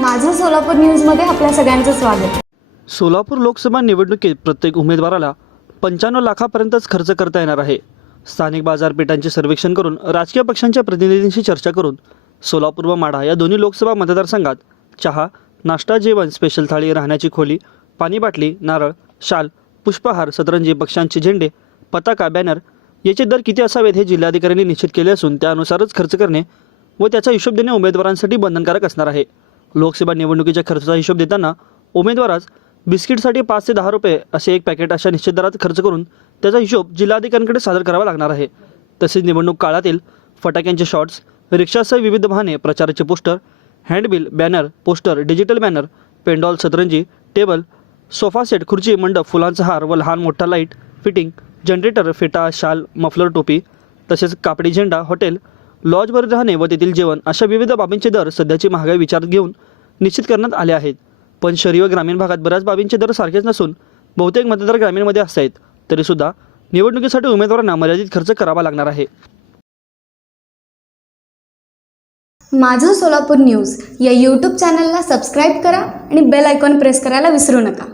माझं सोलापूर न्यूजमध्ये आपल्या सगळ्यांचं स्वागत. सोलापूर लोकसभा निवडणुकीत प्रत्येक उमेदवाराला पंच्याण्णव लाखापर्यंतच खर्च करता येणार आहे. स्थानिक बाजारपेठांचे सर्वेक्षण करून राजकीय पक्षांच्या प्रतिनिधींशी चर्चा करून सोलापूर व माढा या दोन्ही लोकसभा मतदारसंघात चहा नाश्ता जेवण स्पेशल थाळी राहण्याची खोली पाणी बाटली नारळ शाल पुष्पहार सतरंजी पक्षांचे झेंडे पताका बॅनर याचे दर किती असावेत हे जिल्हाधिकाऱ्यांनी निश्चित केले असून त्यानुसारच खर्च करणे व त्याचा हिशोब देणे उमेदवारांसाठी बंधनकारक असणार आहे. लोकसभा निवडणुकीच्या खर्चाचा हिशोब देताना उमेदवारास बिस्किटसाठी पाच ते दहा रुपये असे एक पॅकेट अशा निश्चित दरात खर्च करून त्याचा हिशोब जिल्हाधिकाऱ्यांकडे सादर करावा लागणार आहे. तसेच निवडणूक काळातील फटाक्यांचे शॉट्स रिक्षासह विविध वाहने प्रचाराचे poster handbill banner poster digital banner pandal सतरंजी टेबल सोफा सेट खुर्ची मंडप फुलांचा हार व लहान मोठा लाइट फिटिंग जनरेटर फेटा शाल मफलर टोपी तसेच कापडी झेंडा हॉटेल लॉजवर राहणे व तेथील जेवण अशा विविध बाबींचे दर सध्याची महागाई विचारात घेऊन निश्चित करण्यात आले आहेत. पण शहरी व ग्रामीण भागात बऱ्याच बाबींचे दर सारखेच नसून बहुतेक मतदार ग्रामीणमध्ये असत तरीसुद्धा निवडणुकीसाठी उमेदवारांना मर्यादित खर्च करावा लागणार आहे. माझं सोलापूर न्यूज या यूट्यूब चॅनलला सबस्क्राईब करा आणि बेल आयकॉन प्रेस करायला विसरू नका.